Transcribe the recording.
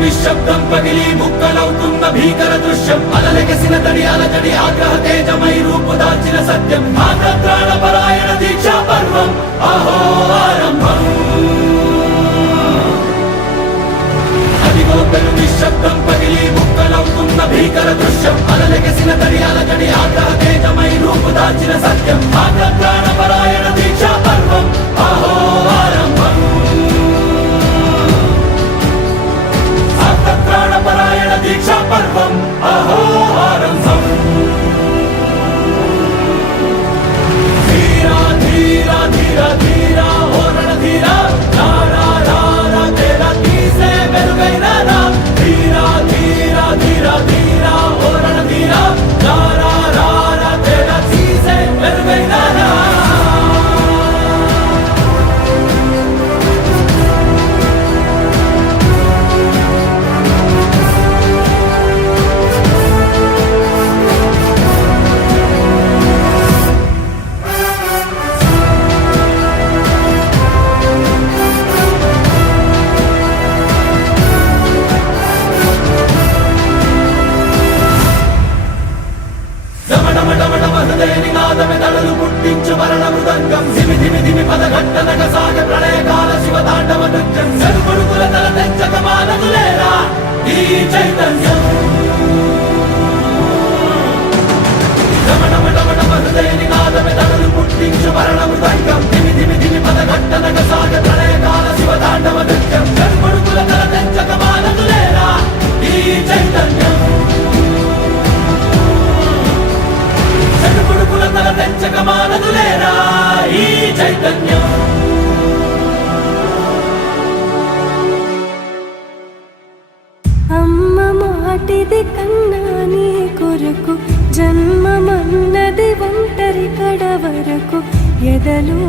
నిశ్శబ్దం పగిలి ముక్కలవుతున్న భీకర దృశ్యం అలలెగసిన తడి అలజడి ఆగ్రహ తేజమై రూపు దాల్చిన సత్యం ఆంధ్రత్రాణ పరాయణ దీక్షా పర్వం అహో ఆరంభం అదిగోపెను నిశ్శబ్దం పగిలి ముక్కలవుతున్న భీకర దృశ్యం అలలెగసిన తడి అలజడి ఆగ్రహ తేజమై రూపు దాల్చిన సత్యం ఆంధ్రత్రాణ పరాయణ దీక్షా పర్వం అహో ఆరంభం ప్రాణపరాయణ దీక్షా పర్వం అహో ఆరంభం ధీరా ధీరా ధీరా ధీరా ఓ రణధీరా రారా రారా తేరా తీసే వెలుగైన రా ధీరా ధీరా ధీరా ధీరా ఓ రణధీరా రారా రారా తేరా తీసే వెలుగైన రా నినాదమెదడలు పుట్టించు మరణ మృదంగం ధిమి ధిమి ధిమి పదఘట్టనగ సాగ ప్రళయకాల శివతాండవ నృత్యం చెరుకొడుకుల తల తెచ్చక మానదులేరా ఈ చైతన్యం రమణమటమటమ హృదయ నినాదమెదడలు పుట్టించు మరణ మృదంగం ధిమి ధిమి ధిమి పదఘట్టనగ సాగ ప్రళయకాల శివతాండవ నృత్యం చెరుకొడుకుల తల తెచ్చక మానదులేరా ఈ చైతన్యం చెడుపుడుకుల తల తెచ్చక మానదులేరా ఈ చైతన్యం అమ్మ మాటిది కన్నా నీ కొరకు జన్మమన్నది ఒంటరి కడ వరకు ఎదలో